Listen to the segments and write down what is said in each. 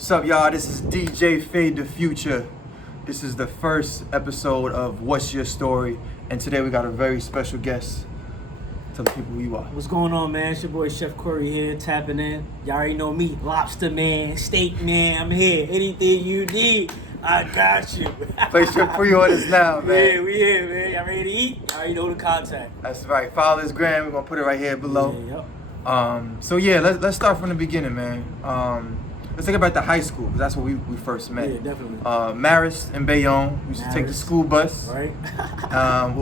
What's up, y'all? This is DJ Fade the Future. This is the first episode of What's Your Story, and today we got a very special guest. Tell the people who you are. What's going on, man? It's your boy Chef Corey here, tapping in. Y'all already know me, lobster man, steak man. I'm here. Anything you need, I got you. Place your pre-orders now, man. Yeah, we here, man. Y'all ready to eat? Y'all already know the contact. That's right. Follow this gram. We're gonna put it right here below. Yeah, yep. Let's start from the beginning, man. Let's think about the high school, because that's where we first met. Yeah, definitely. Marist and Bayonne. We used to take the school bus. Right.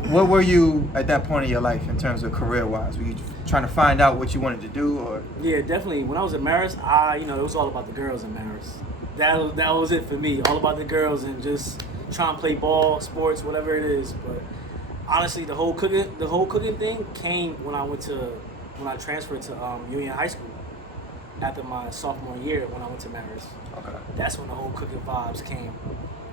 What were you at that point in your life in terms of career-wise? Were you trying to find out what you wanted to do, or? Yeah, definitely. When I was at Marist, it was all about the girls in Marist. That was it for me. All about the girls and just trying to play ball, sports, whatever it is. But honestly, the whole cooking thing came when I transferred to Union High School after my sophomore year when I went to Marist. Okay. That's when the whole cooking vibes came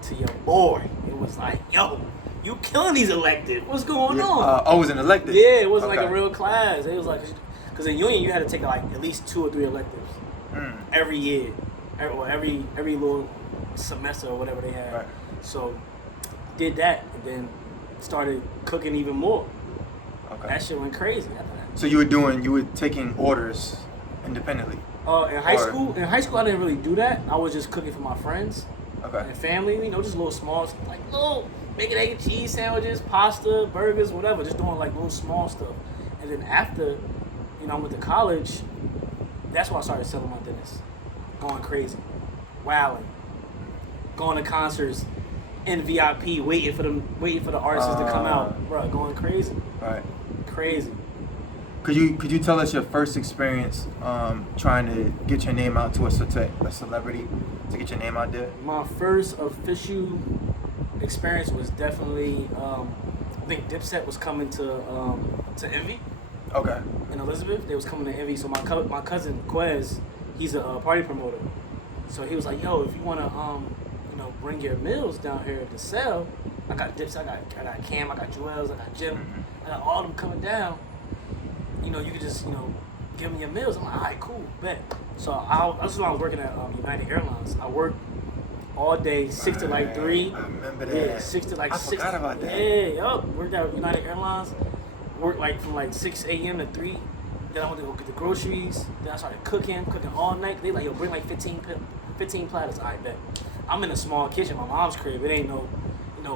to your boy. It was like, yo, you killing these electives. What's going on? It was an elective? Yeah, it wasn't Okay. like a real class. It was like, because in Union you had to take like at least 2 or 3 electives every year, or every little semester or whatever they had. Right. So did that and then started cooking even more. Okay. That shit went crazy after that. So you were taking orders independently? In high school I didn't really do that. I was just cooking for my friends. Okay. And family, just little small, like little bacon, egg, and cheese sandwiches, pasta, burgers, whatever. Just doing like little small stuff. And then after, I went to college. That's why I started selling my dinners, going crazy, wilding, going to concerts, in VIP, waiting for the artists to come out, bro, going crazy. Right. Crazy. Could you tell us your first experience trying to get your name out to a celebrity, to get your name out there? My first official experience was definitely, I think Dipset was coming to Envy. Okay. In Elizabeth, they was coming to Envy. So my cousin Quez, he's a party promoter. So he was like, yo, if you wanna bring your meals down here to sell, I got Dipset, I got Cam, I got Joel's, I got Jim, I got all of them coming down. You could just, give me your meals. I'm like, all right, cool, bet. So that's when I was working at United Airlines. I worked all day, 6 to like 3. I remember that. Yeah, 6 to like I 6. forgot about that. Yeah, yup. Worked at United Airlines. Worked like from like 6 a.m. to 3. Then I went to go get the groceries. Then I started cooking all night. They like, yo, bring like 15 platters. All right, bet. I'm in a small kitchen, my mom's crib. It ain't no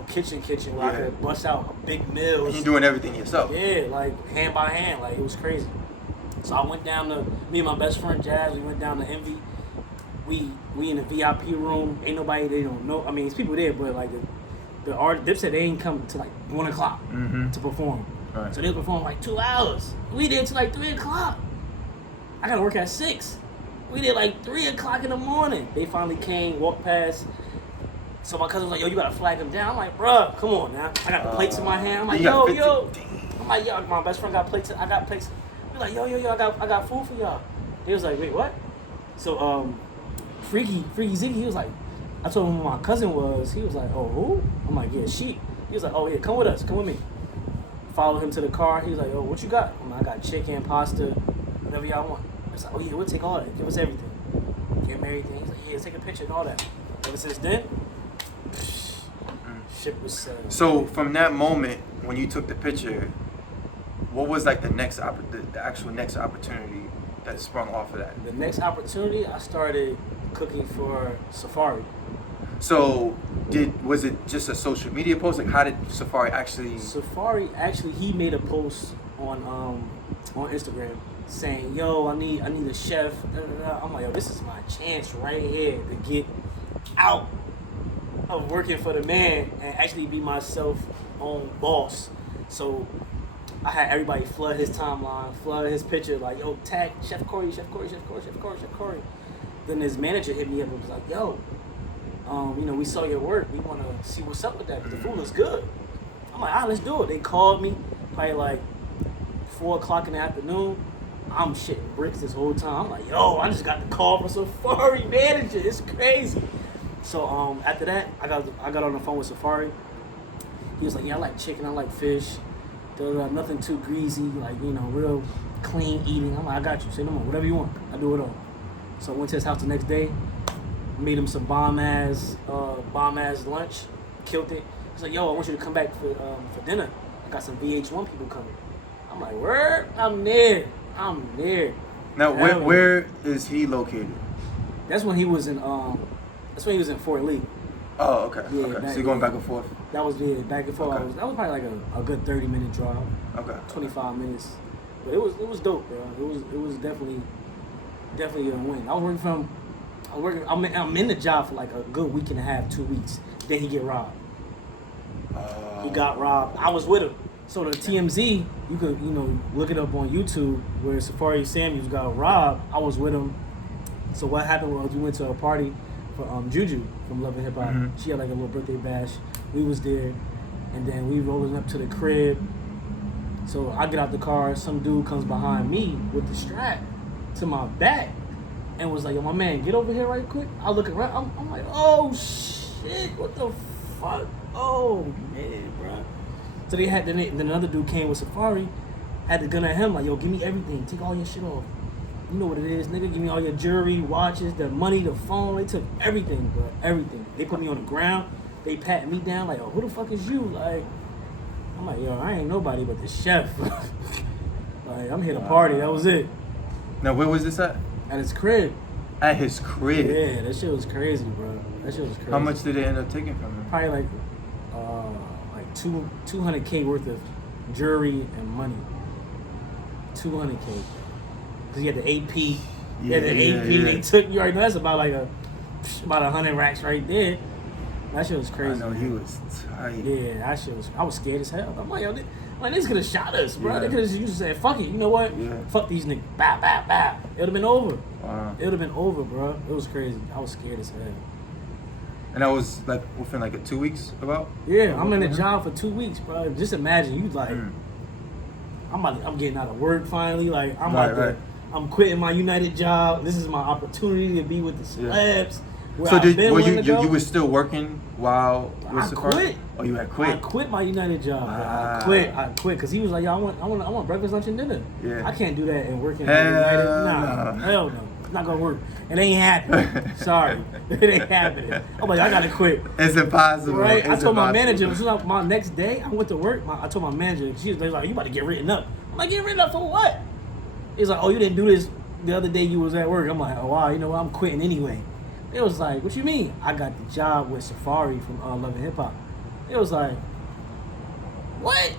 kitchen where I could bust out a big meal. And you're doing everything yourself? Yeah, like hand by hand, like it was crazy. So I went down to, me and my best friend Jazz, we went down to Envy. We in the VIP room, ain't nobody, they don't know, it's people there, but like the artist, Dipset, they ain't come to like 1 o'clock to perform. Right. So they perform like 2 hours. We did till like 3 o'clock. I gotta work at 6. We did like 3 o'clock in the morning. They finally came, walked past. So my cousin was like, yo, you gotta flag them down. I'm like, bruh, come on now. I got the plates in my hand. I'm like, yo. I'm like, yo, my best friend got plates. I got plates. We're like, yo, I got food for y'all. They was like, wait, what? So Freaky Ziggy, he was like, I told him who my cousin was. He was like, oh, who? I'm like, yeah, she. He was like, oh yeah, come with us, come with me. Followed him to the car. He was like, oh, what you got? I'm like, I got chicken, pasta, whatever y'all want. I was like, oh yeah, we'll take all that. Give us everything. Give him everything. He's like, yeah, take a picture and all that. Ever since then, shit was So from that moment when you took the picture, what was like the actual next opportunity that sprung off of that? The next opportunity, I started cooking for Safari. So was it just a social media post? Like, how did Safari actually? Safari actually, he made a post on Instagram saying, yo, I need a chef. Da, da, da. I'm like, yo, this is my chance right here to get out of working for the man and actually be my self-own boss. So I had everybody flood his timeline, flood his picture, like, yo, tag Chef Corey. Then his manager hit me up and was like, yo, we saw your work. We want to see what's up with that, because the food looks good. I'm like, all right, let's do it. They called me probably like 4 o'clock in the afternoon. I'm shitting bricks this whole time. I'm like, yo, I just got the call from Safari manager. It's crazy. So after that, I got on the phone with Safari. He was like, yeah, I like chicken, I like fish. Nothing too greasy, like, real clean eating. I'm like, I got you. Say no more, whatever you want. I do it all. So I went to his house the next day. Made him some bomb ass lunch. Killed it. He's like, yo, I want you to come back for dinner. I got some VH1 people coming. I'm like, word? I'm there. Now, where is he located? That's when he was in Fort Lee. Oh, okay. Yeah, Okay. So you're going back and forth. That was back and forth. Okay. That was probably like a good 30-minute drive. Okay. 25 minutes. But it was dope, bro. It was definitely a win. I'm in the job for like a good week and a half, 2 weeks. Then he get robbed. He got robbed. I was with him. So the TMZ, you could look it up on YouTube where Safari Samuels got robbed. I was with him. So what happened was we went to a party for Juju from Love and Hip Hop. Mm-hmm. She had like a little birthday bash. We was there, and then we rolling up to the crib. So I get out the car. Some dude comes behind me with the strap to my back and was like, "Yo, my man, get over here right quick." I look around. I'm like, "Oh shit, what the fuck? Oh man, bro." So they had then another dude came with Safari, had the gun at him like, "Yo, give me everything. Take all your shit off. You know what it is, nigga. Give me all your jewelry, watches, the money, the phone. They took everything, bro. Everything. They put me on the ground. They pat me down like, oh, who the fuck is you? Like, I'm like, yo, I ain't nobody but the chef. Like, I'm here to party. That was it. Now, where was this at? At his crib. At his crib? Yeah, that shit was crazy, bro. That shit was crazy. How much did they end up taking from him? Probably like 200K worth of jewelry and money. 200K. Because he had the AP. They took, you already know that's about 100 racks right there. That shit was crazy. I know, he was tight. Yeah, that shit was, I was scared as hell. I'm like, yo, niggas could have shot us, bro. Yeah. They could have just said, fuck it, you know what? Yeah. Fuck these niggas. Bow, bow, bow. It would have been over. Wow. It would have been over, bro. It was crazy. I was scared as hell. And that was like within like 2 weeks about? Yeah, I'm in the job for 2 weeks, bro. Just imagine, you like, I'm getting out of work finally. Like, I'm quitting my United job. This is my opportunity to be with the celebs. So you were still working while with Safari? Quit. Oh, you had quit? I quit my United job. Bro. I quit because he was like, yo, I want breakfast, lunch, and dinner. Yeah. I can't do that and working at United. Nah, hell no. It's not gonna work. It ain't happening. Sorry. It ain't happening. I'm like, I gotta quit. It's impossible. Right? I told my manager, my next day, I went to work, I told my manager, she was like, you about to get written up. I'm like, get written up for what? He's like, oh, you didn't do this the other day you was at work. I'm like, oh, wow, you know what? I'm quitting anyway. It was like, what you mean? I got the job with Safari from Love and Hip Hop. It was like, what?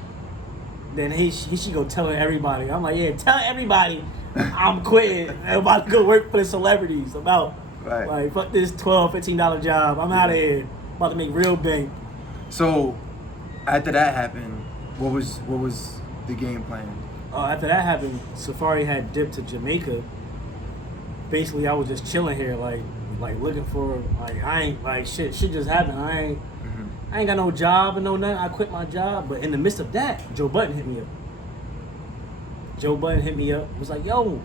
Then he should go telling everybody. I'm like, yeah, tell everybody I'm quitting. I'm about to go work for the celebrities. I'm out. Right. Like, fuck this $12, $15 job. I'm out of here. About to make real bank. So, after that happened, what was the game plan? After that happened, Safari had dipped to Jamaica. Basically, I was just chilling here, like looking for, I ain't, like, shit just happened. I ain't got no job and no nothing. I quit my job. But in the midst of that, Joe Budden hit me up. Was like, yo,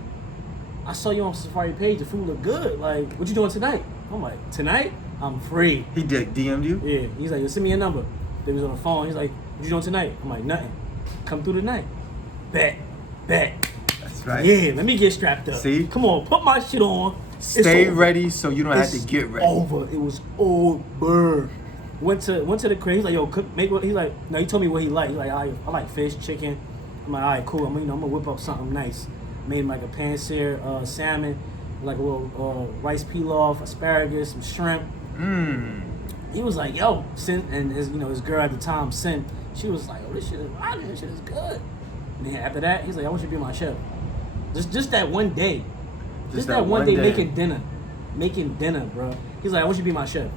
I saw you on Safari page. The food look good. Like, what you doing tonight? I'm like, tonight? I'm free. He DM'd you? Yeah. He's like, yo, send me a number. They was on the phone. He's like, what you doing tonight? I'm like, nothing. Come through tonight. Bet. That's right. Yeah, let me get strapped up. See? Come on, put my shit on. Stay ready so you don't have to get ready. It was over. Went to the crib. He's like, yo, cook, make what. He's like, no, he told me what he liked. He's like, I like fish, chicken. I'm like, all right, cool. I'm gonna whip up something nice. Made him like a pan-seared salmon, like a little rice pilaf, asparagus, some shrimp. He was like, yo, send, and his girl at the time sent. She was like, oh, this shit is rocking. This shit is good. And then after that, he's like, I want you to be my chef. Just that one day. Just that one day making dinner, bro. He's like, I want you to be my chef.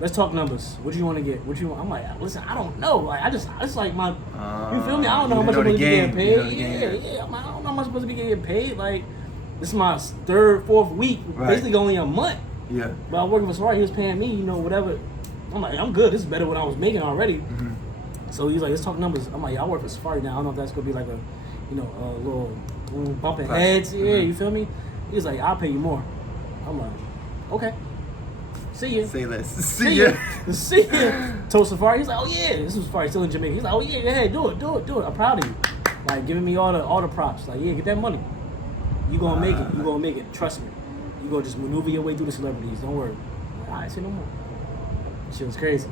Let's talk numbers. What do you want to get? What you want? I'm like, listen, I don't know. Like, it's like my, you feel me? I don't know how much I'm supposed to be getting paid. Yeah. I'm like, I don't know how much I'm supposed to be getting paid. Like, this is my third, fourth week. Right. Basically only a month. Yeah. But I'm working for Safari. He was paying me, whatever. I'm like, I'm good. This is better than what I was making already. So he's like, let's talk numbers. I'm like, I work for Safari now. I don't know if that's gonna be like a, a little bumping heads. Yeah, you feel me? He's like, I'll pay you more. I'm like, okay. See ya. Say less. See ya. See ya. Told Safari, he's like, oh yeah, this was Safari still in Jamaica. He's like, oh yeah, do it. I'm proud of you. Like, giving me all the props. Like, yeah, get that money. You gonna make it. You gonna make it. Trust me. You gonna just maneuver your way through the celebrities. Don't worry. I'm like, all right, say no more. Shit was crazy.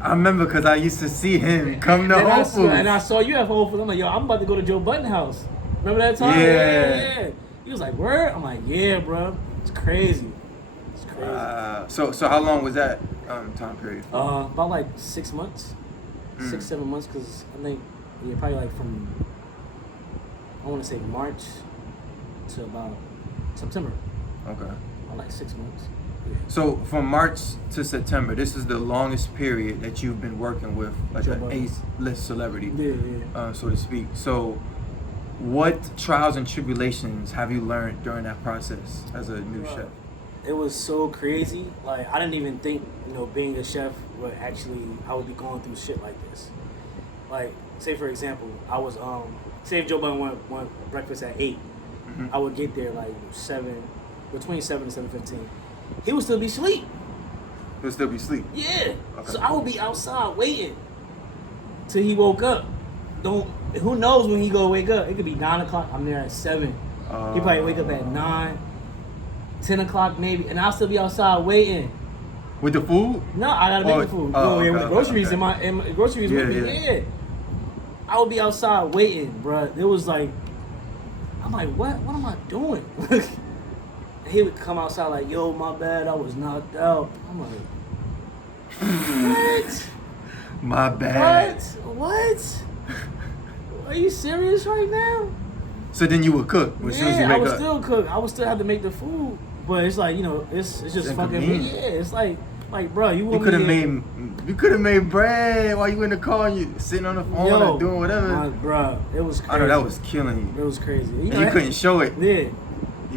I remember because I used to see him come to Whole Foods. And I saw you at Whole Foods. I'm like, yo, I'm about to go to Joe Budden's house. Remember that time? Yeah. He was like, word? I'm like, yeah, bro. It's crazy. So how long was that time period? About like 6 months. 6-7 months, because I think, probably like from, I want to say March to about September. Okay. About like 6 months. So from March to September, this is the longest period that you've been working with like an A-list celebrity, so to speak. So what trials and tribulations have you learned during that process as a new chef? It was so crazy. Like, I didn't even think, being a chef I would be going through shit like this. Like, say for example, I was say if Joe Budden went breakfast at 8, I would get there like between 7 and 7:15. He would still be asleep. He'll still be asleep? Yeah. Okay. So I would be outside waiting till he woke up. Who knows when he go wake up? It could be 9 o'clock. I'm there at 7. He probably wake up at 9, 10 o'clock maybe, and I'll still be outside waiting. With the food? No, I gotta make the food. With the groceries in my groceries with me. Yeah. I would be outside waiting, bro. It was like, I'm like, what am I doing? He would come outside like, yo, my bad, I was knocked out. I'm like, what? My bad. What? Are you serious right now? So then you would cook as soon as you wake up? I would still cook. I would still have to make the food. But it's like, it's just fucking, it's like, bro, you could have made bread while you in the car and you sitting on the phone and doing whatever. Bro, it was crazy. I know that was killing you. It was crazy. And you couldn't show it. Yeah.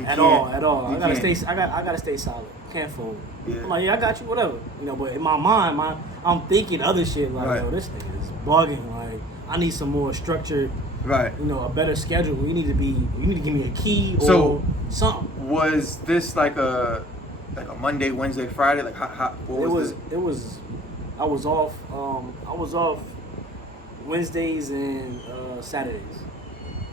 At all. I gotta stay solid. Can't fold. Yeah. I'm like, I got you, whatever. But in my mind, I'm thinking other shit like, yo, this nigga is bugging. Like, I need some more structure. Right. A better schedule. You need to give me a key or something. Was this like a Monday, Wednesday, Friday? Like how it was I was off Wednesdays and Saturdays.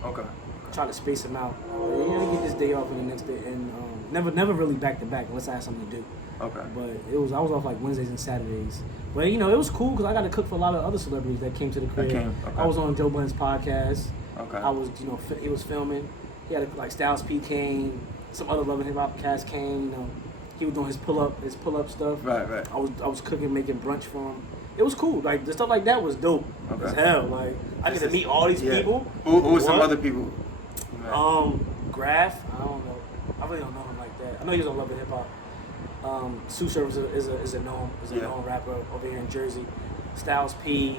Okay. Try to space them out. You get this day off and the next day, and never really back to back unless I had something to do. Okay. But I was off like Wednesdays and Saturdays. But it was cool because I got to cook for a lot of other celebrities that came to the crib. Okay. I was on Joe Budden's podcast. Okay. I was, he was filming. He had like Styles P came, some other Love and Hip Hop cast came. He was doing his pull up stuff. Right. I was cooking, making brunch for him. It was cool. Like the stuff like that was dope as hell. Like I get to meet all these people. Who were some other people? Graf, I don't know. I really don't know him like that. I know he's on Love and Hip Hop. Sue Surf is a known rapper over here in Jersey. Styles P.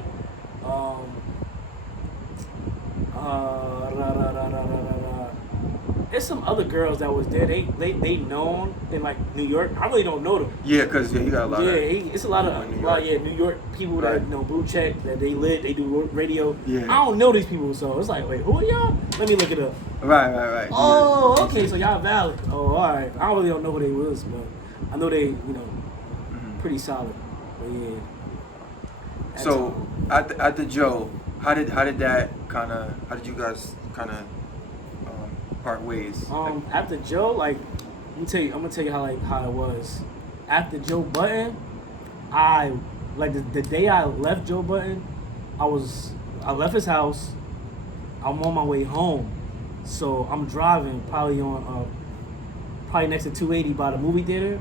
There's some other girls that was there. They known in like New York. I really don't know them. Yeah, cause you got a lot. It's a lot of New York people that blue check that they do radio. Yeah. I don't know these people, so it's like, wait, who are y'all? Let me look it up. Right. Oh, okay, so y'all valid. Oh, all right. I really don't know who they was, but I know they, pretty solid. But yeah. So at the Joe, how did you guys kind of part ways? After Joe, like, I'm gonna tell you how it was. After Joe Budden, the day I left Joe Budden, I left his house. I'm on my way home, so I'm driving probably next to 280 by the movie theater,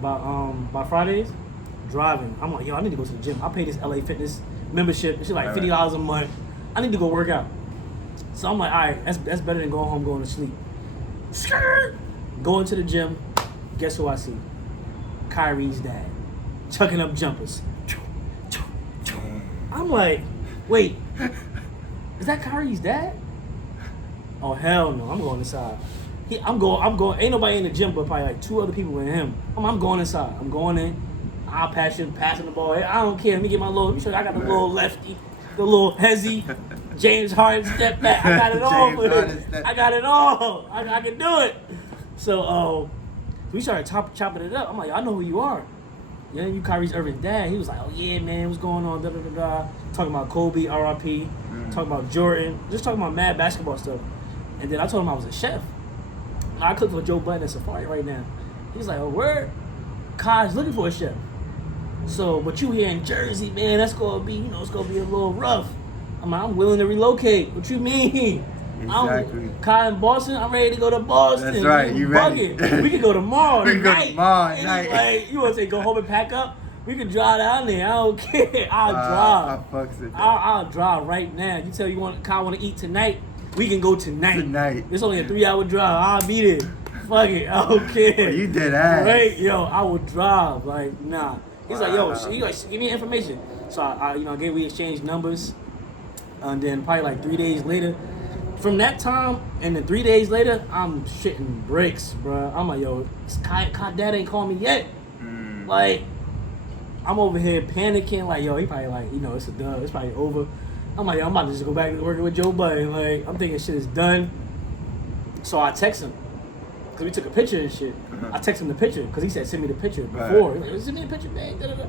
by Fridays. Driving, I'm like, yo, I need to go to the gym. I pay this LA Fitness membership. It's like $50 a month. I need to go work out. So I'm like, all right, that's better than going home, going to sleep. Going to the gym. Guess who I see? Kyrie's dad, chucking up jumpers. I'm like, wait, is that Kyrie's dad? Oh hell no! I'm going inside. I'm going. Ain't nobody in the gym but probably like 2 other people with him. I'm going inside. I'm going in. I'll passing the ball. I don't care. Let me get my little. Let me show you. I got the little lefty, the little hezzy, James Harden step back. I got it all. I got it all. I can do it. So we started chopping it up. I'm like, I know who you are. Yeah, you Kyrie Irving dad. He was like, oh yeah, man, what's going on? Da da da da. Talking about Kobe, R.I.P. Talking about Jordan. Just talking about mad basketball stuff. And then I told him I was a chef. I cook for Joe Budden at Safari right now. He's like, oh, word? Kai's looking for a chef. So, but you here in Jersey, man, that's gonna be, it's gonna be a little rough. I'm willing to relocate. What you mean? Exactly. Kai in Boston, I'm ready to go to Boston. That's right, you ready. We can go tomorrow We can go tomorrow and night. he's like, you wanna say go home and pack up? We can drive down there. I don't care. I'll drive. I fucks it. I'll drive right now. You tell Kai want to eat tonight, we can go tonight. It's only a 3-hour drive. I'll be there. Fuck it. I don't care. You did ass. Right? Yo, I will drive. Like, nah. He's like, yo, you guys give me information. So we exchanged numbers. And then probably like 3 days later, from that time and then 3 days later, I'm shitting bricks, bro. I'm like, yo, Kai dad ain't called me yet. Like, I'm over here panicking, like, yo, he probably like, it's a dub, it's probably over. I'm like, yo, I'm about to just go back to working with Joe Budden. Like, I'm thinking shit is done. So I text him, because we took a picture and shit. I text him the picture, because he said, send me the picture before. He's like, send me a picture, man. Da-da-da.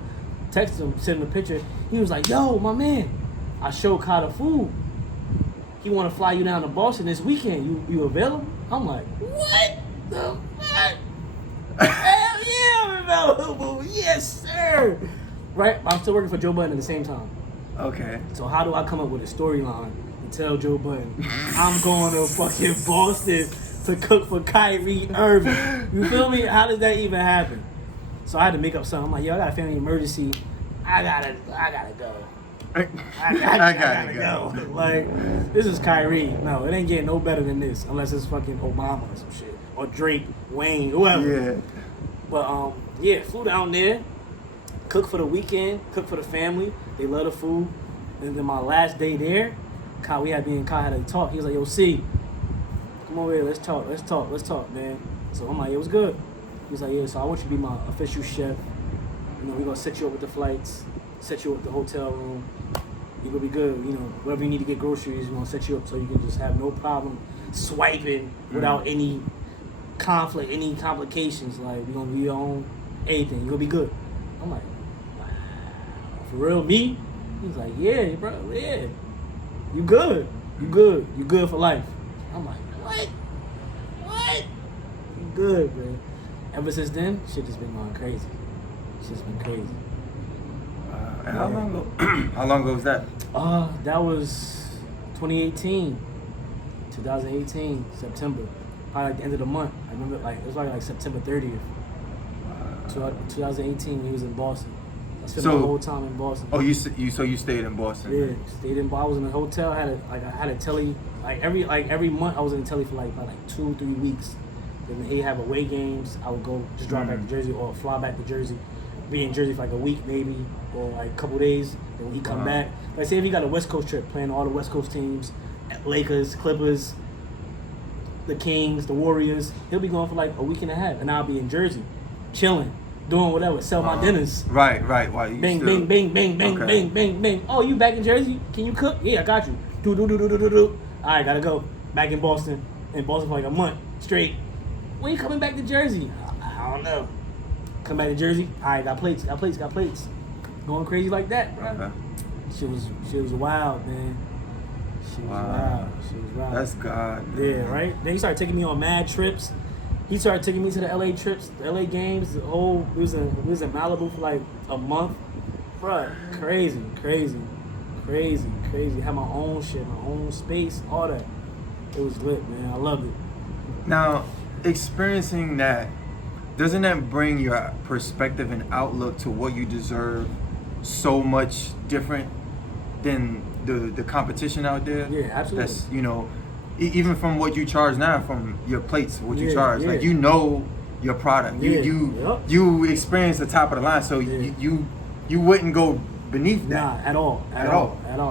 Text him, send him the picture. He was like, yo, my man, I showed Kai the food. He want to fly you down to Boston this weekend. You available? I'm like, what the fuck? Hell yeah, I'm available. Yes, sir. Right? I'm still working for Joe Budden at the same time. Okay. So how do I come up with a storyline to tell Joe Budden I'm going to fucking Boston to cook for Kyrie Irving? You feel me? How does that even happen? So I had to make up something. I'm like, yo, I got a family emergency. I gotta go. I gotta go. Like, this is Kyrie. No, it ain't getting no better than this unless it's fucking Obama or some shit. Or Drake, Wayne, whoever. Yeah. But, flew down there, cook for the weekend, cook for the family. They love the food. And then my last day there, Kai had a talk. He was like, yo, C, come over here, let's talk, man. So I'm like, it was good. He was like, yeah, so I want you to be my official chef. We're gonna set you up with the flights, set you up with the hotel room. You're gonna be good, wherever you need to get groceries, we're gonna set you up so you can just have no problem swiping without any conflict, any complications. Like, we're gonna be your own everything. You're gonna be good. I'm like, wow, for real, me? He's like, yeah, bro, yeah. You good. You good for life. I'm like, what? You good, man. Ever since then, shit just been going crazy. Shit's been crazy. And how long ago was that? That was 2018, September. Probably like the end of the month. I remember, it was probably like September 30th. 2018, he was in Boston. I spent the whole time in Boston. Oh, you stayed in Boston? Yeah, stayed in. I was in a hotel. I had a telly. Every month I was in the telly for like 2-3 weeks. Then they have away games. I would go just drive back to Jersey or fly back to Jersey. Be in Jersey for like a week maybe, or like a couple days. Then when he come back, like say if he got a West Coast trip, playing all the West Coast teams, Lakers, Clippers, the Kings, the Warriors, he'll be going for like a week and a half, and I'll be in Jersey, chilling, doing whatever, sell my dinners. Right. Why you bang, still... bang, bang. Oh, you back in Jersey? Can you cook? Yeah, I got you. Do. All right, gotta go. Back in Boston for like a month straight. When you coming back to Jersey? I don't know. Come back to Jersey. All right, got plates. Going crazy like that, bro. Okay. Shit was wild, man. Shit was wild. That's God, man. Yeah, right? Then he started taking me on mad trips. He started taking me to the LA trips, the LA games. We was in Malibu for like a month. Bro, crazy. Had my own shit, my own space, all that. It was lit, man. I loved it. Now, experiencing that, doesn't that bring your perspective and outlook to what you deserve so much different than the competition out there? Yeah, absolutely. That's, even from what you charge now, from your plates, what you charge, yeah. like your product. You experience the top of the line, so you wouldn't go beneath that. Nah, at all.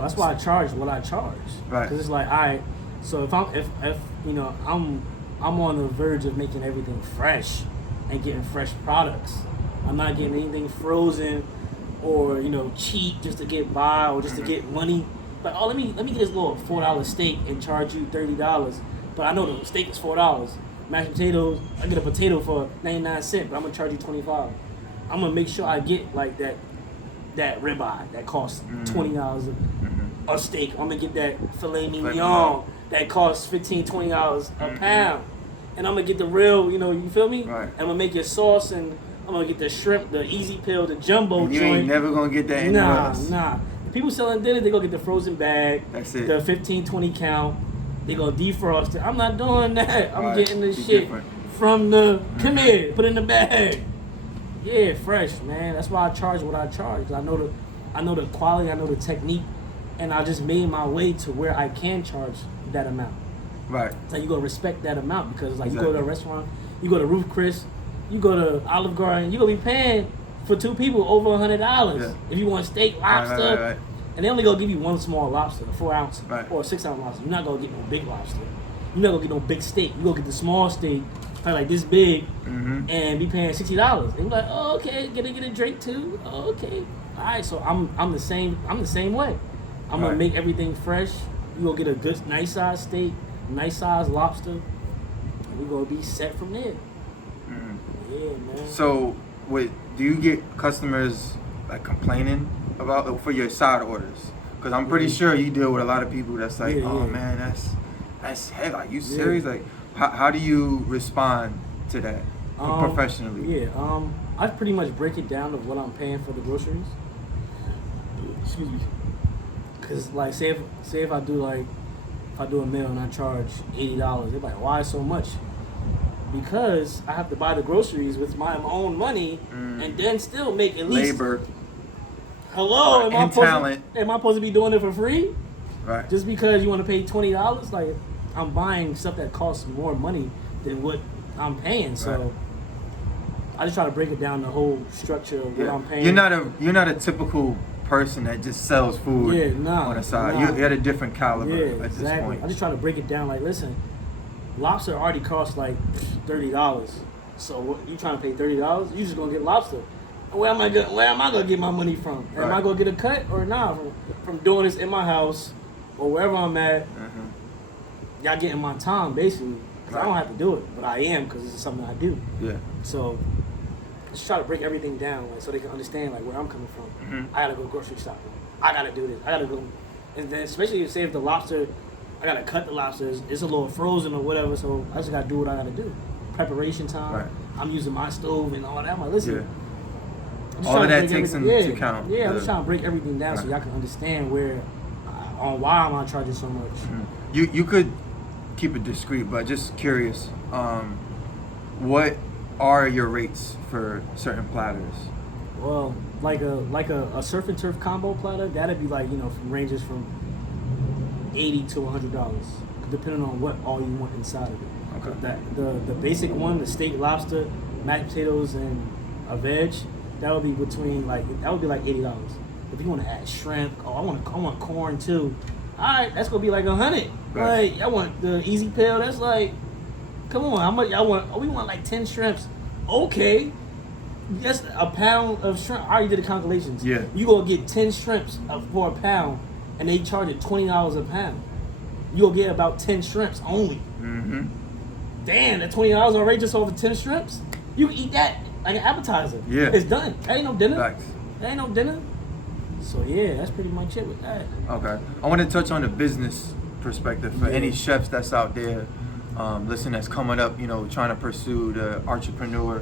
That's why I charge what I charge. Right. Because it's like, all right. So if I'm on the verge of making everything fresh and getting fresh products. I'm not getting anything frozen or cheap just to get by or just to get money. Like, oh, let me get this little $4 steak and charge you $30. But I know the steak is $4. Mashed potatoes, I get a potato for 99 cents, but I'm gonna charge you $25. I'm gonna make sure I get like that ribeye that costs $20 a steak. I'm gonna get that filet mignon that costs $15-$20 a pound. and I'm gonna get the real, you feel me? Right. I'm gonna make your sauce, and I'm gonna get the shrimp, the easy pill, the jumbo And you joint. ain't never gonna get that anywhere else. Nah. People selling dinner, they gonna get the frozen bag. That's it. The 15, 20 count. They gonna defrost it. I'm not doing that. I'm Right. getting this Be shit different. from the, come here, put it in the bag. Yeah, fresh, man. That's why I charge what I charge. I know the quality, I know the technique, and I just made my way to where I can charge that amount. Right. So you gotta respect that amount, because like Exactly. you go to a restaurant, you go to Ruth Chris, you go to Olive Garden, you gonna be paying for 2 people over $100 Yeah. if you want steak, lobster, Right. and they only gonna give you one small lobster, a 4-ounce Right. or a 6-ounce lobster. You're not gonna get no big lobster. You're not gonna get no big steak. You gonna get the small steak, probably like this big, Mm-hmm. and be paying $60. And you're like, oh, okay, get a drink too. Oh, okay, all right. So I'm the same. I'm the same way. I'm gonna Right. make everything fresh. You gonna get a good, nice size steak, nice size lobster, and we gonna be set from there. Mm-hmm. Yeah, man. So, do you get customers like complaining about for your side orders? Because I'm pretty sure you deal with a lot of people that's like, Yeah, oh yeah. man, that's heavy. Are you serious? Like, how do you respond to that professionally? Yeah, I pretty much break it down to what I'm paying for the groceries. Excuse me. Cause like, say if I do a meal and I charge $80, they're like, why so much? Because I have to buy the groceries with my own money, and then still make at least Labor. Hello, and talent. Am I supposed to be doing it for free? Right. Just because you want to pay $20? Like, I'm buying stuff that costs more money than what I'm paying. So Right. I just try to break it down, the whole structure of what I'm paying. You're not a typical person that just sells food on the side. nah. You're at a different caliber Yeah, at this exactly. point. I just try to break it down. Like, listen, lobster already costs like $30. So what, you trying to pay $30? You just gonna get lobster. Where am I gonna get my money from? Am I Right. gonna get a cut or not from doing this in my house or wherever I'm at? Mm-hmm. Y'all getting my time basically. 'Cause I Right. don't have to do it, but I am, because this is something I do. Yeah. So just try to break everything down, like, so they can understand like where I'm coming from. Mhm. I gotta go grocery shopping. I gotta do this. I gotta go, and then especially if, say if the lobster, I gotta cut the lobster. It's a little frozen or whatever, so I just gotta do what I gotta do. Preparation time. Right. I'm using my stove and all that. I'm like, listen. Yeah. I'm just All trying of to that break takes everything- into account. Yeah, I'm Yeah. just trying to break everything down so Right. y'all can understand where, on why am I charging so much. You could keep it discreet, but just curious, what are your rates for certain platters? Well, like a surf and turf combo platter, that'd be like, ranges from $80 to $100, depending on what all you want inside of it. Okay. The basic one, the steak, lobster, mashed potatoes, and a veg, that would be like $80. If you want to add shrimp, I want corn too. All right, that's gonna be like $100. Right. Like, I want the easy pill. That's like, come on, how much y'all want? Oh, we want like 10 shrimps. Okay, that's a pound of shrimp. I already did the calculations. Yeah. You gonna get 10 shrimps for a pound, and they charge it $20 a pound. You gonna get about 10 shrimps only. Mm-hmm. Damn, that $20 already just over 10 shrimps. You can eat that like an appetizer. Yeah. It's done. That ain't no dinner. Facts. That ain't no dinner. So yeah, that's pretty much it with that. Okay. I want to touch on the business perspective for any chefs that's out there, listening, that's coming up, trying to pursue the entrepreneur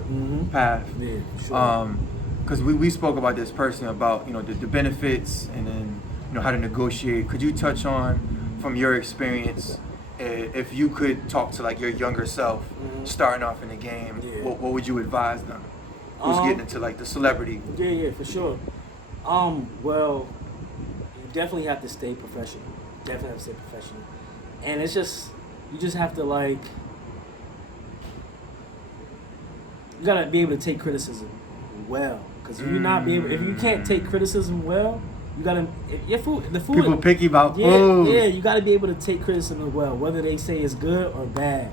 path. Yeah, sure. Because we spoke about this personally, about the benefits, and then how to negotiate. Could you touch on, from your experience, if you could talk to like your younger self starting off in the game, what would you advise them who's getting into like the celebrity? Yeah, for sure. Well, you definitely have to stay professional. Definitely have to stay professional. And it's just, you just have to you gotta be able to take criticism well. Because if you can't take criticism well, you gotta, the food. People picky about food. Yeah, you gotta be able to take criticism well, whether they say it's good or bad.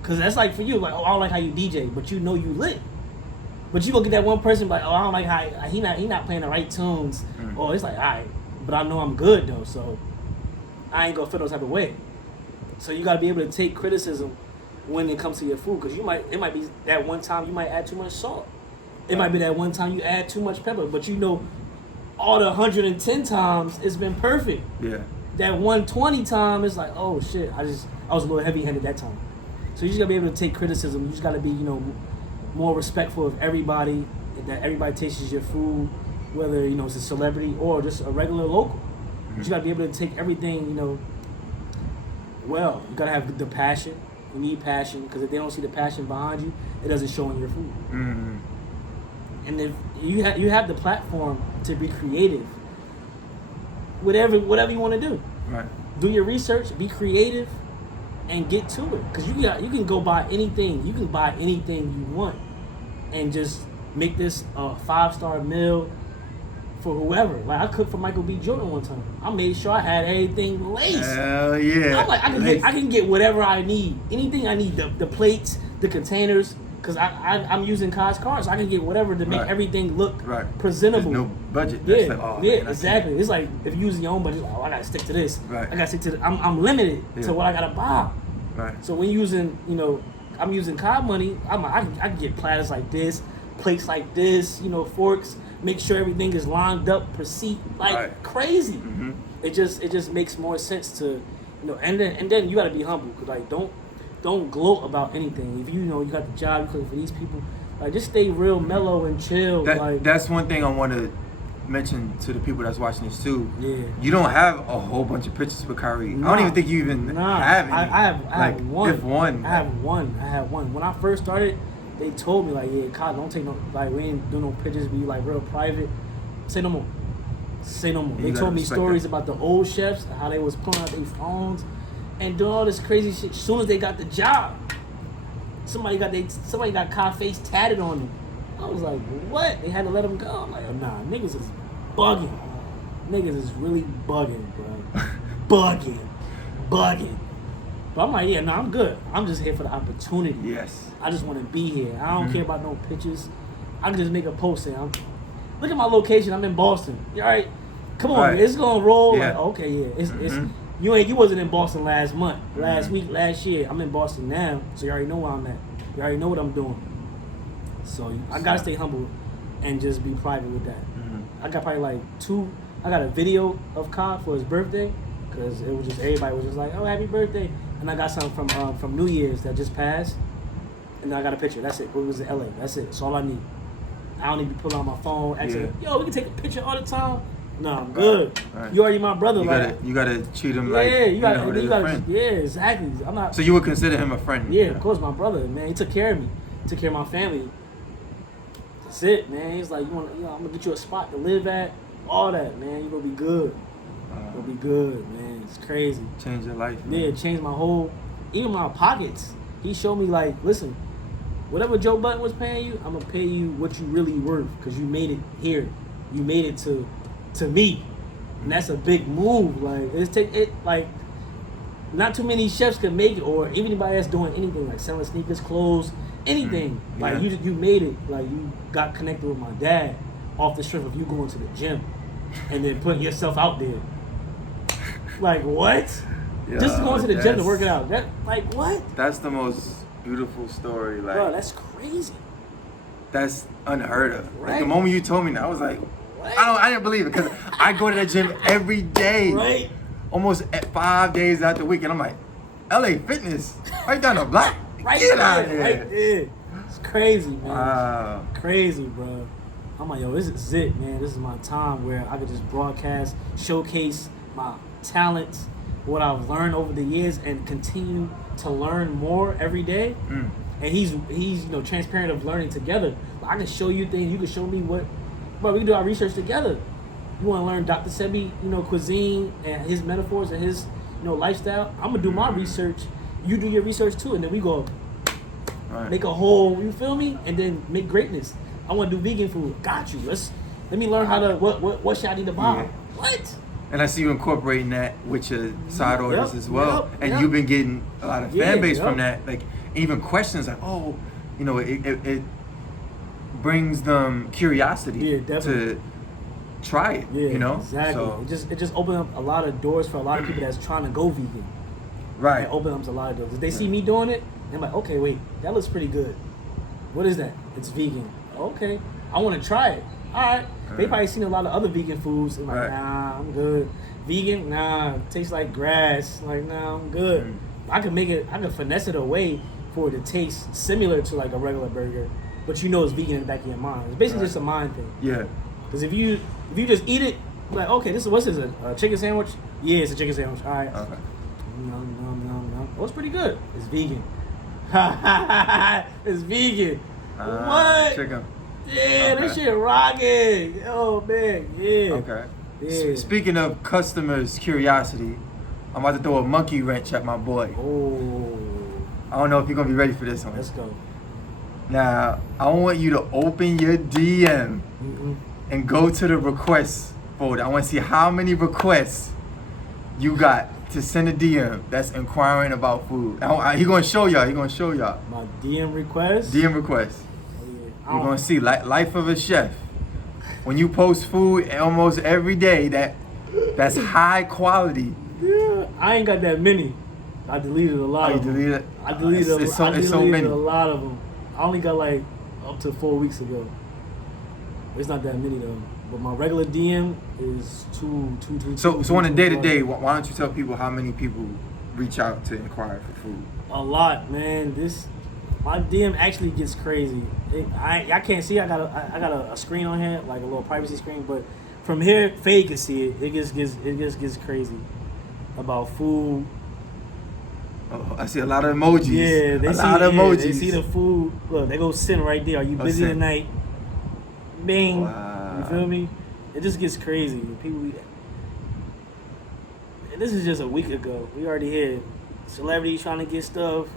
Because that's like for you, like, oh, I don't like how you DJ, but you know you lit. But you gonna get that one person like, oh, I don't like how he not playing the right tunes, or it's like, all right, but I know I'm good though, so I ain't gonna feel no type of way. So you gotta be able to take criticism when it comes to your food, because it might be that one time you might add too much salt. It might be that one time you add too much pepper, but all the 110 times it's been perfect. Yeah. That 120 time is like, oh shit, I was a little heavy-handed that time. So you just gotta be able to take criticism. You just gotta be, more respectful of everybody. That everybody tastes your food, whether it's a celebrity or just a regular local. You just gotta be able to take everything, well. You gotta have the passion. You need passion, because if they don't see the passion behind you, it doesn't show in your food. Mm-hmm. And if you have the platform to be creative, whatever you want to do, Right. do your research, be creative, and get to it. Because you can go buy anything. You can buy anything you want, and just make this a 5-star meal for whoever. Like, I cooked for Michael B. Jordan one time. I made sure I had everything laced. Hell yeah. I'm like, I can get whatever I need. Anything I need. The plates, the containers. Because I'm using Kai's card, so I can get whatever to make everything look presentable. There's no budget. Yeah, Like, exactly. It's like if you use your own budget, I gotta stick to this. Right. I gotta stick to. I'm limited to what I gotta buy. Right. So when using, I'm using Kai money. I can get platters like this, plates like this, forks. Make sure everything is lined up, proceed crazy. Mm-hmm. It just makes more sense to, and then you gotta be humble. 'Cause like don't gloat about anything. If you got the job, you cooking for these people, like just stay real mellow and chill. That's one thing I want to mention to the people that's watching this too. Yeah. You don't have a whole bunch of pictures with Kyrie. I don't even think you even have any. I have one. If one. I have one. When I first started, they told me like, yeah, Kyle, don't take no, like, we ain't doing no pictures. Be like real private. Say no more. They told me stories about the old chefs, how they was pulling out their phones and doing all this crazy shit. As soon as they got the job, somebody got Kyle face tatted on them. I was like, what? They had to let them go. I'm like, oh, nah, niggas is bugging. Niggas is really bugging, bro. bugging. But I'm like, yeah, nah, I'm good. I'm just here for the opportunity. Yes. I just want to be here. I don't care about no pictures. I can just make a post saying, look at my location. I'm in Boston. You all right? Come on, it's gonna roll. Yeah. Like, okay, yeah. It's you wasn't in Boston last month, last week, last year. I'm in Boston now, so you already know where I'm at. You already know what I'm doing. So I gotta stay humble and just be private with that. I got probably like I got a video of Kai for his birthday, because it was just everybody was just like, oh, happy birthday. And I got something from New Year's that just passed. And then I got a picture. That's it. It was in LA. That's it. That's all I need. I don't need to be pulling out my phone asking, yo, we can take a picture all the time. No, I'm good. Right. You already my brother. You gotta treat him like you gotta, a friend. Yeah, exactly. I'm not. So you would consider him a friend? Yeah, of course, my brother, man. He took care of me. Took care of my family. That's it, man. He's like, I'm gonna get you a spot to live at. All that, man. You gonna be good. You'll be good, man. It's crazy. Change your life. Man. Yeah, changed my whole, even my pockets. He showed me like, listen, whatever Joe Budden was paying you, I'm gonna pay you what you really worth, because you made it here. You made it to me, and that's a big move. Like not too many chefs can make it, or even anybody that's doing anything like selling sneakers, clothes, anything. Like you made it. Like you got connected with my dad off the strength of you going to the gym and then putting yourself out there. Like what? Just going to the gym to work it out. That like what? That's the most beautiful story. Like, bro, that's crazy. That's unheard of. Right? Like, the moment you told me that, I was like, I didn't believe it, because I go to the gym every day. Right. Almost 5 days out the week, and I'm like, LA Fitness, right down the block. Right Get there, out of here. right there. It's crazy, man. Wow. Crazy, bro. I'm like, yo, this is it, man. This is my time where I could just broadcast, showcase my talents, what I've learned over the years, and continue to learn more every day. And he's transparent of learning together. I can show you things. You can show me what. But we can do our research together. You want to learn Dr. Sebi, cuisine and his metaphors and his, lifestyle. I'm gonna do my research. You do your research too, and then we go make a whole. You feel me? And then make greatness. I want to do vegan food. Got you. Let me learn how to what should I need to buy. Yeah. What? And I see you incorporating that with your side orders as well. And you've been getting a lot of fan base from that. Like even questions like, it brings them curiosity to try it. Yeah, exactly. So, it just opened up a lot of doors for a lot of people that's trying to go vegan. Right. It opened up a lot of doors. If they see me doing it, they're like, okay, wait, that looks pretty good. What is that? It's vegan. Okay, I want to try it. All right. They probably seen a lot of other vegan foods. And like, nah, I'm good. Vegan, nah, it tastes like grass. Like, nah, I'm good. I can finesse it away for it to taste similar to like a regular burger, but you know it's vegan in the back of your mind. It's basically just a mind thing. Yeah. Because if you just eat it, like, okay, what's this, a chicken sandwich? Yeah, it's a chicken sandwich. All right. Okay. No. Oh, it's pretty good. It's vegan. It's vegan. What? Chicken. Yeah, this shit rocking. Oh man, yeah. Okay. Yeah. Speaking of customers' curiosity, I'm about to throw a monkey wrench at my boy. Oh. I don't know if you're gonna be ready for this one. Let's go. Now, I want you to open your DM and go to the requests folder. I want to see how many requests you got to send a DM that's inquiring about food. He gonna show y'all. My DM request. DM requests. You're gonna see life of a chef. When you post food almost every day, that's high quality. Yeah, I ain't got that many. I deleted a lot of them. Deleted? I deleted so many. a lot of them. I only got like up to 4 weeks ago. It's not that many though. But my regular DM is two. So on a day-to-day, why don't you tell people how many people reach out to inquire for food? A lot, man. My DM actually gets crazy. I can't see. I got a screen on here, like a little privacy screen. But from here, Faye can see it. It just gets crazy about food. Oh, I see a lot of emojis. Yeah, a lot of emojis. They see the food. Look, they go send right there. Are you busy tonight? Bing. Wow. You feel me? It just gets crazy. People. And this is just a week ago. We already here. Celebrities trying to get stuff.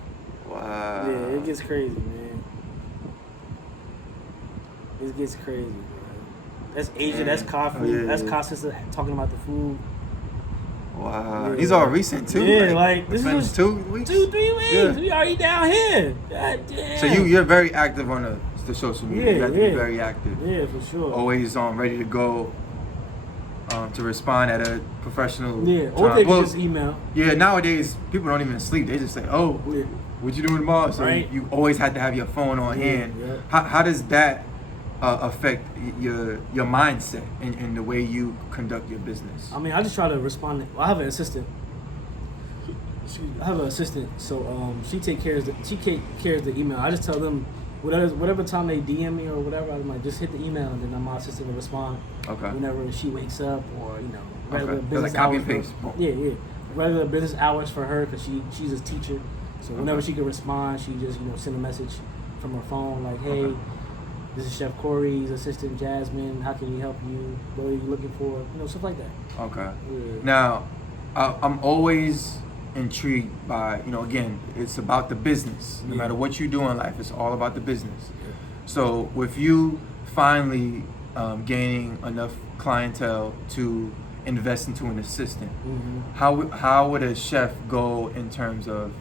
Wow. Yeah, it gets crazy, man. It gets crazy, bro. That's Asia. That's coffee. Oh, yeah, that's yeah. Costa talking about the food. Wow. Yeah. These are recent too. Yeah, like this been is 2 weeks. 2-3 weeks. Yeah. We already down here. God damn. So you're very active on the social media. You have to be very active. Yeah, for sure. Always ready to go to respond at a professional Yeah, time. or they can just email. Yeah, nowadays people don't even sleep. They just say, "Oh, Yeah. what you doing tomorrow?" So Right. you always have to have your phone on hand. Yeah. How does that affect your mindset and the way you conduct your business? I mean, I just try to respond. I have an assistant. So she takes care of the email. I just tell them whatever time they DM me or whatever. I'm like, just hit the email, and then my assistant will respond. Okay. Whenever she wakes up, or regular business like copy hours. and paste. Yeah. Regular business hours for her because she's a teacher. So whenever she can respond, she just send a message from her phone like, hey. Okay. This is Chef Corey's assistant, Jasmine. How can we help you? What are you looking for? Stuff like that. Okay. Yeah. Now, I'm always intrigued by, again, it's about the business. No matter what you do in life, it's all about the business. Yeah. So with you finally gaining enough clientele to invest into an assistant, how would a chef go in terms of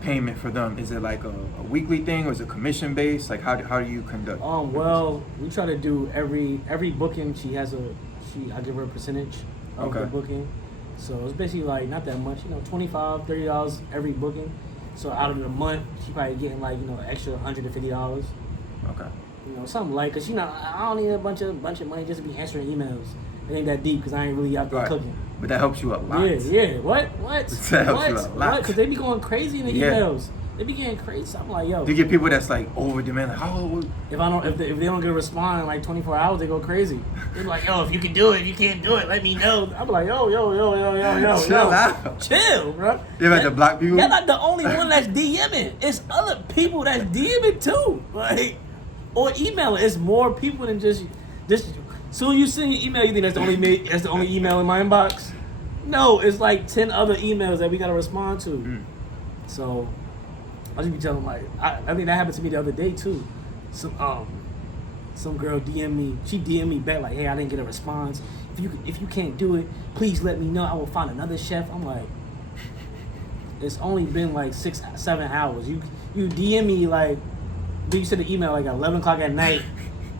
payment for them? Is it like a weekly thing, or is it commission based? Like how do you conduct? Well, we try to do every booking. I give her a percentage of the booking. So it's basically like not that much, $25, $30 every booking. So out of the month, she probably getting like extra $150. Okay. Something like, cause I don't need a bunch of money just to be answering emails. It ain't that deep because I ain't really out there cooking. But that helps you a lot. Yeah. What? That helps you a lot. Because they be going crazy in the emails. They be getting crazy. So I'm like, yo. You get people that's like over demand, like, oh. If they don't get a response in like 24 hours, they go crazy. They're like, yo, if you can do it, if you can't do it, let me know. I'm like, yo. Chill out. Chill, bro. You have to block people? You're not the only one that's DMing. It's other people that's DMing too. Like, or emailing. It's more people than just. Soon you send your email, you think that's the only email in my inbox? No, it's like 10 other emails that we gotta respond to. So I just be telling them like, I think that happened to me the other day too. Some girl DM me. She DM me back like, hey, I didn't get a response. If you can't do it, please let me know. I will find another chef. I'm like, it's only been like 6-7 hours. You DM me like, you sent the email like at 11 o'clock at night.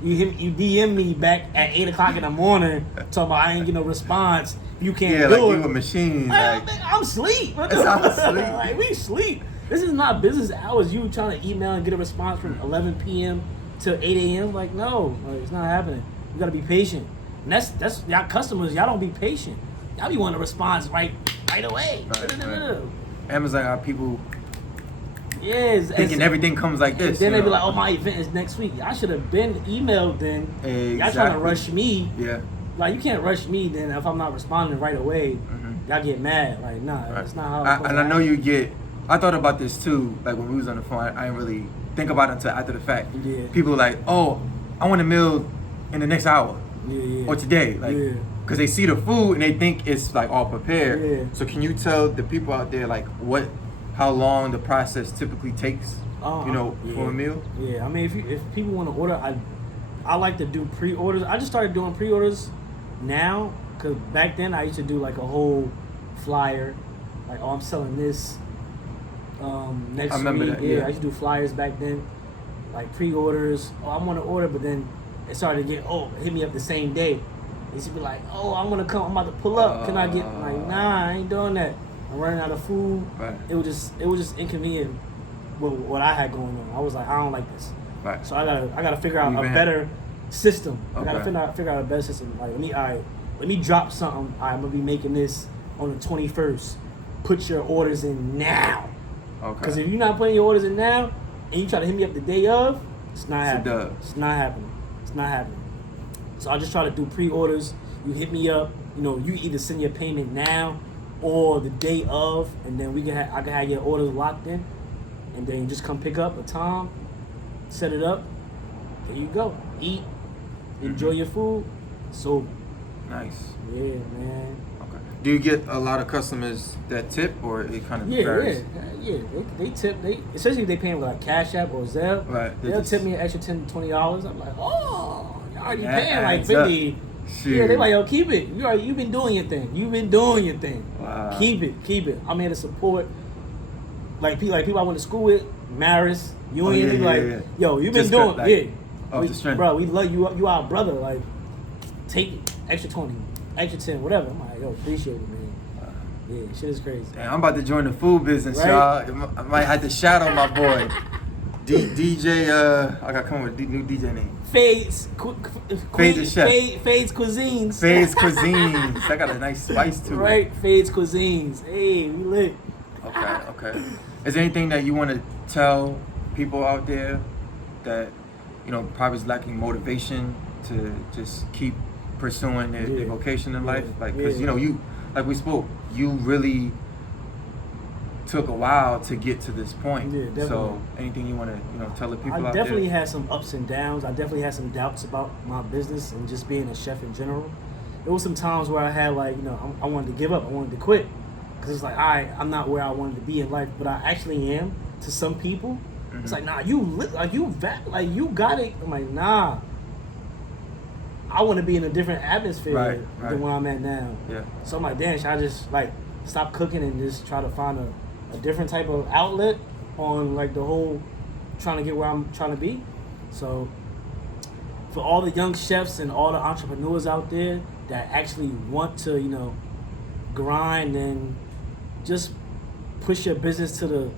You DM me back at 8 o'clock in the morning talking about I ain't get no response. You can't do it. Yeah, like you a machine. I'm asleep. Like we sleep. This is not business hours. You trying to email and get a response from 11 p.m. to 8 a.m. Like no, it's not happening. You gotta be patient. And that's y'all customers. Y'all don't be patient. Y'all be wanting a response right away. Right. Amazon got people Yes. thinking everything comes like this. And then they be like, "Oh, my event is next week." I should have been emailed then. Exactly. Y'all trying to rush me. Yeah. Like, you can't rush me then if I'm not responding right away. Y'all get mad. Like, nah, that's not how. And I know you get. I thought about this too. Like when we was on the phone, I didn't really think about it until after the fact. Yeah. People are like, "Oh, I want a meal in the next hour or today," like, because they see the food and they think it's like all prepared. Yeah. So can you tell the people out there like how long the process typically takes? For a meal. Yeah, I mean, if people want to order, I like to do pre-orders. I just started doing pre-orders now because back then I used to do like a whole flyer, like, "Oh, I'm selling this next week." I remember that. Yeah, I used to do flyers back then, like pre-orders. "Oh, I want to order," but then it started to get, hit me up the same day. They used to be like, "Oh, I'm gonna come. I'm about to pull up. Can I get?" I'm like, "Nah, I ain't doing that. I'm running out of food." Right. It was just inconvenient with what I had going on. I was like, I don't like this. Right. So I gotta figure out a better system. Okay. I gotta figure out a better system. Like, let me drop something. I'm gonna be making this on the 21st. Put your orders in now. Okay. Because if you're not putting your orders in now and you try to hit me up the day of, it's not happening. It's not happening. It's not happening. So I just try to do pre-orders. You hit me up. You either send your payment now or the day of, and then I can have your orders locked in, and then you just come pick up a time, set it up. There you go. Eat, enjoy your food. So nice. Yeah, man. Okay. Do you get a lot of customers that tip, or it kind of varies? Yeah. They tip. Especially if they paying with like Cash App or Zelle. Right. They'll tip me an extra $10 to $20. I'm like, oh, you're already paying like adds $50. up. Yeah, they like, yo, keep it. You've been doing your thing. Wow. Keep it. I'm here to support. Like people I went to school with, Maris, Union. Yeah. Yo, you've been Just doing, like, off the strength. Bro, we love you. You our brother. Like, take it. Extra 20, extra 10, whatever. I'm like, yo, appreciate it, man. Yeah, shit is crazy. Damn, I'm about to join the food business, right? y'all. I might have to shadow my boy. DJ, I gotta come with a new DJ name. Fades the chef. Fades Cuisines. Fades Cuisines. I got a nice spice to it. Right, Fades Cuisines. Hey, we lit. Okay. Is there anything that you want to tell people out there that, probably is lacking motivation to just keep pursuing their vocation in life? Like, because, you, like we spoke, you really took a while to get to this point. Yeah, definitely. So anything you want to, tell the people out there? I definitely had some ups and downs. I definitely had some doubts about my business and just being a chef in general. There was some times where I had I wanted to give up. I wanted to quit. Because it's like, I'm not where I wanted to be in life, but I actually am to some people. Mm-hmm. It's like, nah, you got it. I'm like, nah. I want to be in a different atmosphere than where I'm at now. Yeah. So I'm like, damn, should I just stop cooking and just try to find a different type of outlet on the whole trying to get where I'm trying to be? So for all the young chefs and all the entrepreneurs out there that actually want to, grind and just push your business to the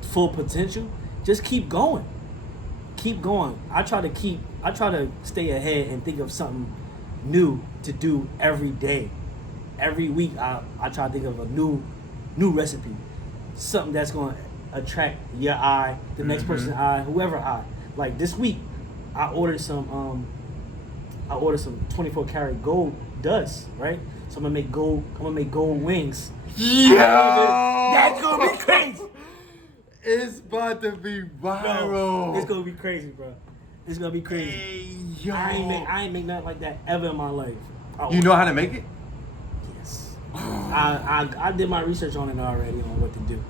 full potential, just keep going. Keep going. I try to stay ahead and think of something new to do every day. Every week I try to think of a new recipe. Something that's going to attract your eye, the next person's eye, whoever eye. Like this week, I ordered some 24 karat gold dust, right? So I'm gonna make gold wings. Yeah, that's gonna be crazy. It's about to be viral. Bro, it's gonna be crazy, bro. It's gonna be crazy. Hey, yo. I ain't make nothing like that ever in my life. You know how to make it? Yes. I did my research on it already on what to do.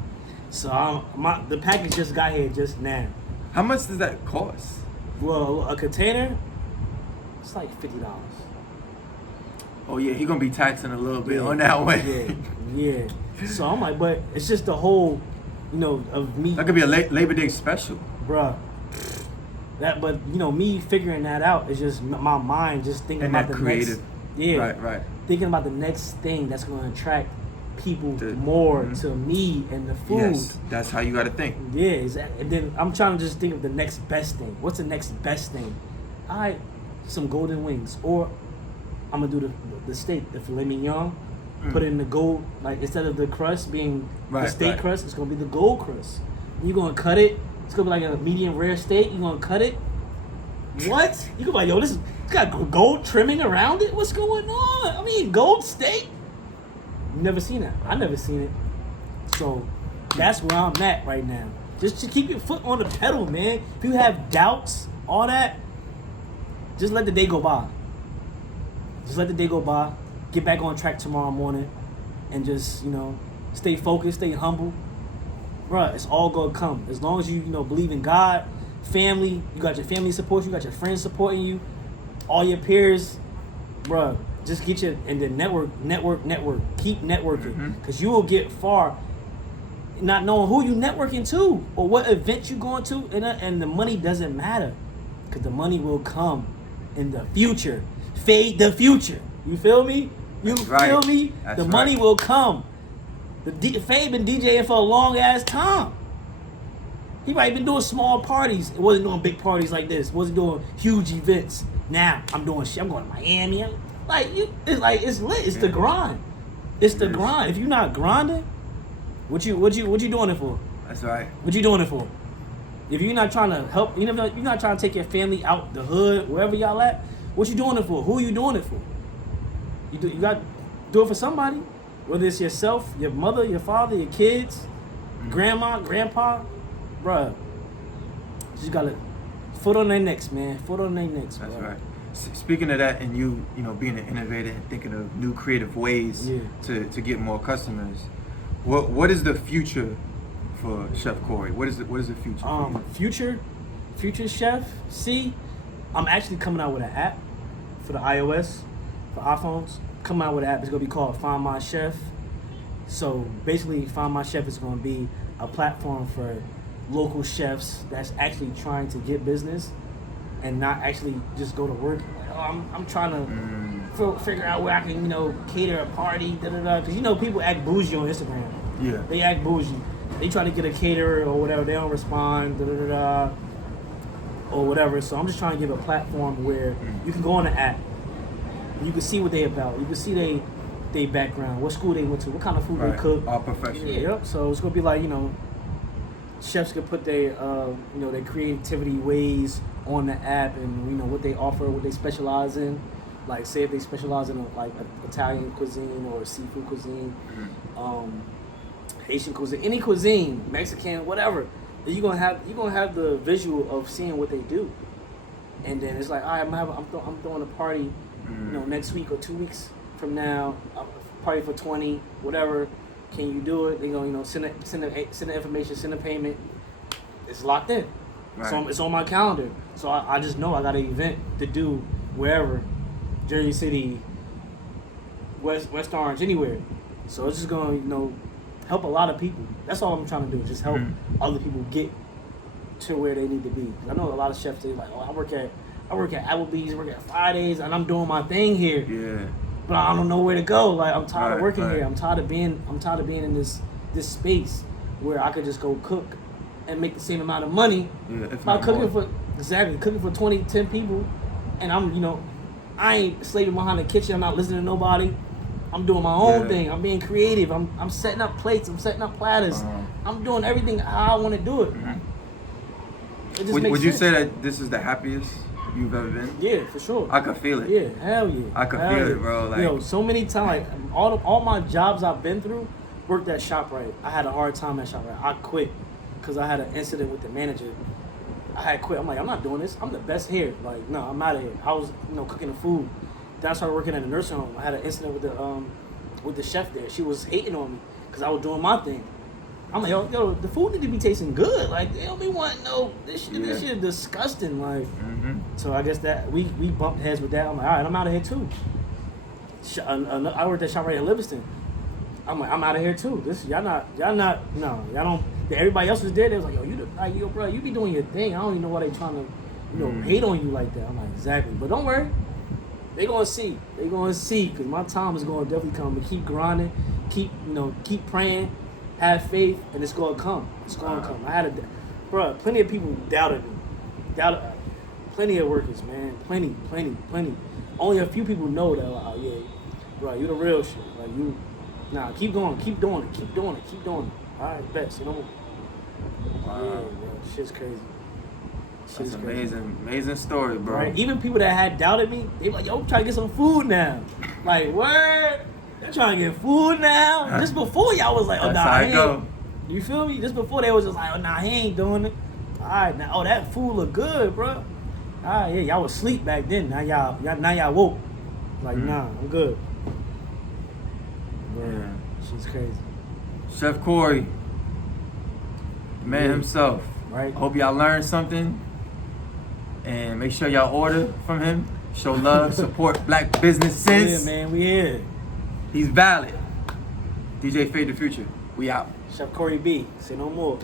So the package just got here just now. How much does that cost? Well, a container, it's like $50. Oh yeah, he gonna be taxing a little bit on that one. Yeah. So I'm like, but it's just the whole, of me. That could be a Labor Day special, bruh. But me figuring that out is just my mind just thinking about the creative. Right. Thinking about the next thing that's going to attract people more to me and the food. Yes, that's how you got to think. Yeah, exactly. And then I'm trying to just think of the next best thing. What's the next best thing? All right, some golden wings, or I'm gonna do the steak, the filet mignon. Put it in the gold, instead of the crust being the steak crust, it's gonna be the gold crust. You gonna cut it? It's gonna be like a medium rare steak. You gonna cut it? What? You gonna be like, yo, it's got gold trimming around it? What's going on? I mean, gold steak? You never seen that. I never seen it. So that's where I'm at right now. Just to keep your foot on the pedal, man. If you have doubts, all that, just let the day go by. Just let the day go by. Get back on track tomorrow morning. And just, stay focused, stay humble. Bruh, it's all gonna come. As long as you, believe in God, family, you got your family support you, got your friends supporting you, all your peers, bruh, just get your, and then network. Keep networking. Because you will get far not knowing who you networking to or what event you going to, and the money doesn't matter. Because the money will come in the future. Fade the future. You feel me? Feel me? That's the money will come. Fade been DJing for a long ass time. He might been doing small parties. It wasn't doing big parties like this. Wasn't doing huge events. Now I'm doing shit. I'm going to Miami. It's lit. It's the grind. It's the grind. If you're not grinding, what you doing it for? That's right. What you doing it for? If you're not trying to help, you're not trying to take your family out the hood, wherever y'all at, what you doing it for? Who are you doing it for? You got to do it for somebody. Whether it's yourself, your mother, your father, your kids, grandma, grandpa, bruh. You just got to foot on their necks, man. Foot on their necks, That's bro. right. Speaking of that, and you being an innovator and thinking of new creative ways to get more customers, what is the future for Chef Corey? What is the future? Future chef. See, I'm actually coming out with an app for the iOS, for iPhones. Coming out with an app. It's gonna be called Find My Chef. So basically, Find My Chef is gonna be a platform for local chefs that's actually trying to get business and not actually just go to work. Like, oh, I'm trying to figure out where I can cater a party. Because people act bougie on Instagram. Yeah. They act bougie. They try to get a caterer or whatever. They don't respond. Or whatever. So I'm just trying to give a platform where you can go on the app. You can see what they about. You can see they background, what school they went to, what kind of food they cook. All professional. Yeah, yep. So it's gonna be like chefs can put their their creativity ways on the app, and what they offer, what they specialize in. Like say if they specialize in Italian cuisine or seafood cuisine, Haitian cuisine, any cuisine, Mexican, whatever. You're gonna have the visual of seeing what they do, and then it's like, all right, I'm throwing a party. Next week or 2 weeks from now, party for 20, whatever. Can you do it? They go, send the information, send the payment. It's locked in. Right. So it's on my calendar. So I just know I got an event to do wherever, Jersey City, West Orange, anywhere. So it's just gonna, help a lot of people. That's all I'm trying to do. Just help other people get to where they need to be. I know a lot of chefs. They like, I work at Applebee's, I work at Fridays, and I'm doing my thing here. Yeah. But I don't know where to go. Like I'm tired of working here. I'm tired of being in this space where I could just go cook and make the same amount of money by cooking for 20, 10 people, and I ain't slaving behind the kitchen. I'm not listening to nobody. I'm doing my own thing. I'm being creative. I'm setting up plates. I'm setting up platters. I'm doing everything how I want to do it. It just makes sense. Would you say that this is the happiest you've ever been? Yeah, for sure. I could feel it. Yeah, hell yeah. I could feel it, bro. Like, so many times, all my jobs I've been through, worked at ShopRite. I had a hard time at ShopRite. I quit because I had an incident with the manager. I had quit. I'm like, I'm not doing this. I'm the best here. Like, no, I'm out of here. I was, cooking the food. Then I started working at a nursing home. I had an incident with the chef there. She was hating on me because I was doing my thing. I'm like, yo, the food need to be tasting good. Like, they don't be wanting this shit is disgusting. Like, so I guess that we bumped heads with that. I'm like, all right, I'm out of here too. I worked at ShopRite in Livingston. I'm like, I'm out of here too. Y'all don't. Everybody else was there. They was like, yo, bro, you be doing your thing. I don't even know why they trying to, hate on you like that. I'm like, exactly. But don't worry. They gonna see. Because my time is gonna definitely come. But keep grinding. Keep praying. Have faith, and it's gonna come. It's gonna come. Plenty of people doubted me. Plenty of workers, man. Plenty. Only a few people know that. Like, oh yeah, bro, you the real shit. Like you, keep going, keep doing it. All right, best. Wow. Yeah, bro. Shit's crazy. That's amazing story, bro. Right? Even people that had doubted me, they like, yo, I'm trying to get some food now. Like, word? They're trying to get food now? Just before y'all was like, oh, That's nah, how he it go. ain't. You feel me? Just before they was just like, oh, nah, he ain't doing it. All right, now, oh, that food look good, bro. All right, yeah, y'all was asleep back then. Now y'all woke. Like, nah, I'm good. Yeah. She's crazy. Chef Corey, the man himself. Right? I hope y'all learned something. And make sure y'all order from him. Show love, support black businesses. Yeah, man, we here. He's valid. DJ Fade the Future. We out. Chef Corey B. Say no more.